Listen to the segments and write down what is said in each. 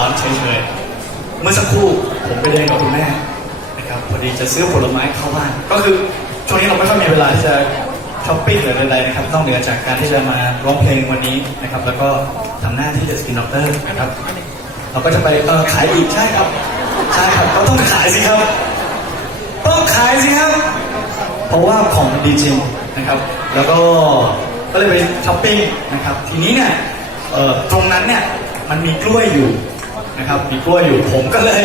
อนเฉยๆ เมื่อสักครู่ผมไปเดินกับคุณแม่นะครับพอดีจะซื้อผลไม้เข้าบ้าน ก็คือช่วงนี้เราไม่ค่อยมีเวลาที่จะช้อปปิ้งหรือใดๆนะครับนอกเหนือจากการที่จะมาร้องเพลงวันนี้นะครับ แล้วก็ทำหน้าที่เดอะสกินด็อกเตอร์นะครับ เราก็จะไปเออขายอีกใช่ครับใช่ครับก็ต้องขายสิครับต้องขายสิครับ เพราะว่าของดีจริงนะครับ แล้วก็ก็เลยไปช้อปปิ้งนะครับ ทีนี้เนี่ยตรงนั้นเนี่ยมันมีกล้วยอยู่ นะครับมีกล้วยอยู่ผมก็เลย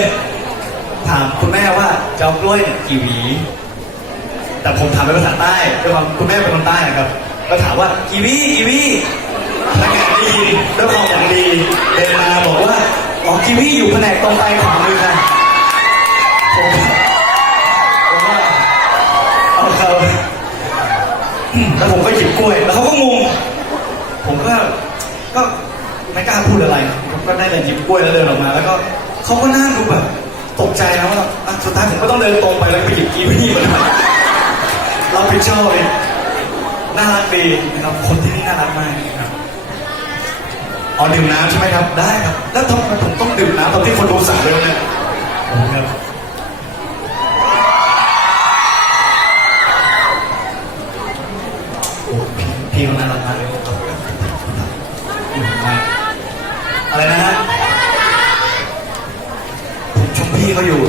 ถามคุณแม่ว่าจะเอากล้วยเนี่ยกี่หวีแต่ผมถามเป็นภาษาใต้ด้วยความคุณแม่เป็นคนใต้นะครับก็ถามว่ากี่หวีกี่หวีพนักงานได้ยินด้วยความหวังดีเดินมาบอกว่าอ๋อกีวีอยู่แผนกตรงไปขวามือค่ะผมผมว่าเอาเขาแล้วผมก็หยิบกล้วย แล้วเขาก็งงผมก็ก็ ไม่กล้าพูดอะไรผมก็ได้แต่หยิบกล้วยแล้วเดินออกมา แล้วก็เขาก็นั่งดูแบบตกใจนะว่าอะสุดท้ายผมก็ต้องเดินตรงไปแล้วไปหยิบกีวีมาด้วยรับผิดชอบเลยน่ารักดีนะครับคนที่นี่น่ารักมากนะครับอ๋อดื่มน้ำใช่ไหมครับ ได้ครับ แล้วทำไมผมต้องดื่มน้ำตอนที่คนดูสั่งเลยเนี่ยผมครับโอ้พี่พี่เขาน่ารักมาก อะไรนะฮะผมชมพี่เขาอยู่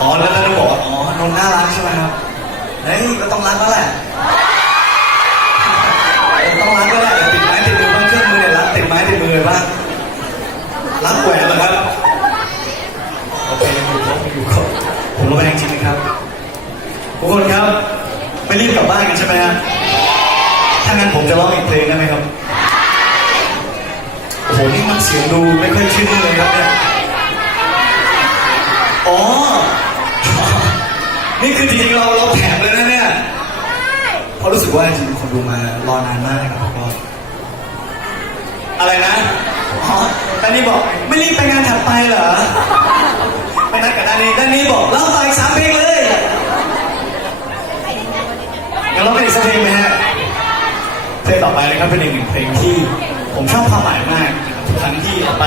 อ๋อแล้วแล้วบอกว่าอ๋อนนท์น่ารักใช่ไหมครับเฮ้ยก็ต้องรักแล้วแหละต้องรักก็ได้แต่ติดไม้ติดมือบ้างเครื่องมือเนี่ยรักติดไม้ติดมือบ้างรักแหวนเหรอครับโอเคยังอยู่ครบยังอยู่ครบผมระแวงจริงนะครับทุกคนครับ ไม่รีบกลับบ้านกันใช่ไหมฮะถ้างั้นผมจะร้องอีกเพลงได้ไหมครับ โหนี่มันเสียงดูไม่ค่อยชื่นเลยครับเนี่ยอ๋อ นี่คือจริงๆเราเราแถมเลยนะเนี่ยเพราะรู้สึกว่าจริงๆคนดูมารอนานมากนะครับก็อะไรนะอ๋อด้านนี้บอกไม่รีบไปงานถัดไปเหรอไม่นัดกับด้านนี้ด้านนี้บอกเล่าต่ออีกสามเพลงเลยงั้นเราไปอีกสักเพลงไหมฮะเพลงต่อไปนะครับเป็นอีกหนึ่งเพลงที่ ผมชอบความหมายมากทุกครั้งที่เอาไป